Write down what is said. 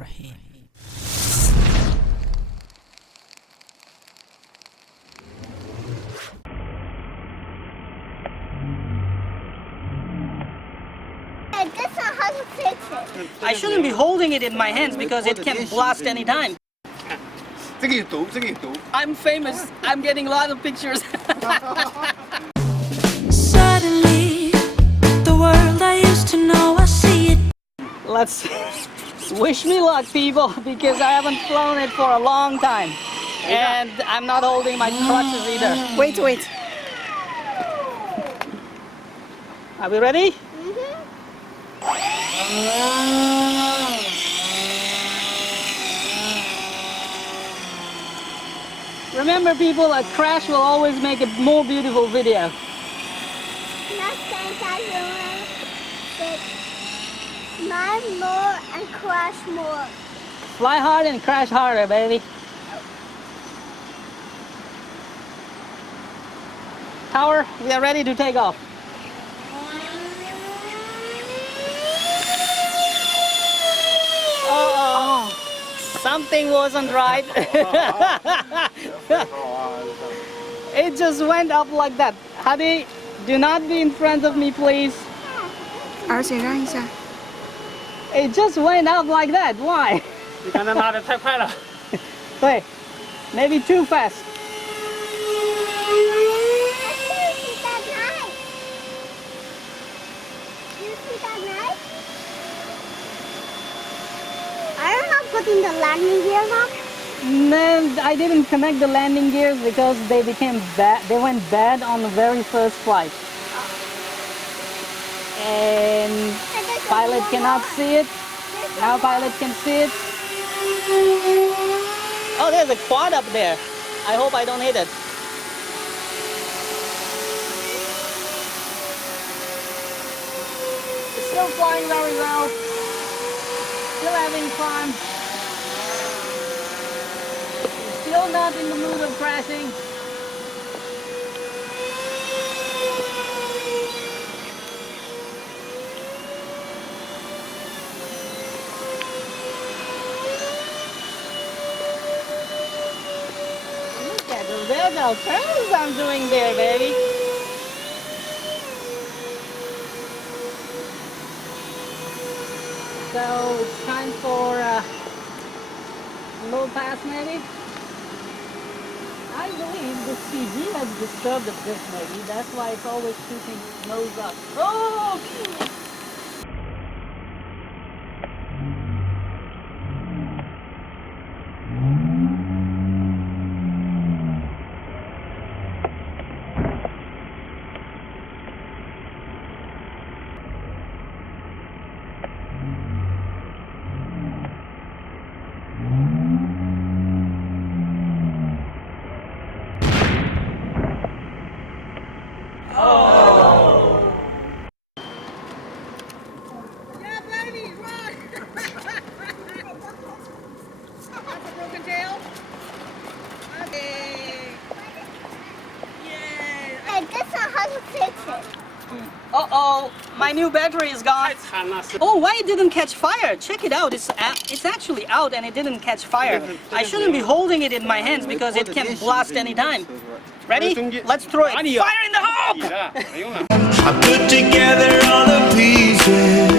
Bismillahirrahmanirrahim. That's not how to fix it. I shouldn't be holding it in my hands because it can blast anytime. I'm famous. I'm getting a lot of pictures. Suddenly, the world I used to know, I see it. Let's wish me luck, people, because I haven't flown it for a long time. And I'm not holding my clutches either. Wait. Are we ready? Remember, people, a crash will always make a more beautiful video. Next time I will smile more and crash more. Fly hard and crash harder, baby. Tower, we are ready to take off. Uh-oh. Something wasn't right. It just went up like that. Hadi, do not be in front of me, please. 而且让一下。 It just went up like that. Why? 你刚才拉得太快了。对, maybe too fast. Putting the landing gears on? No, I didn't connect the landing gears because they became bad. They went bad on the very first flight. And pilot cannot see it. Now pilot can see it. Oh, there's a quad up there. I hope I don't hit it. It's still flying very well. Still having fun. Still not in the mood of crashing. Look at the little curls I'm doing there, baby. So it's time for a low pass, maybe. I believe the CG has disturbed a bit, maybe. That's why it's always shooting nose up. Oh! That's not how to fix it. Uh-oh, my new battery is gone. Oh, why it didn't catch fire? Check it out. It's actually out and it didn't catch fire. I shouldn't be holding it in my hands because it can blast anytime. Ready? Let's throw it. Fire in the hole! I put together all the pieces.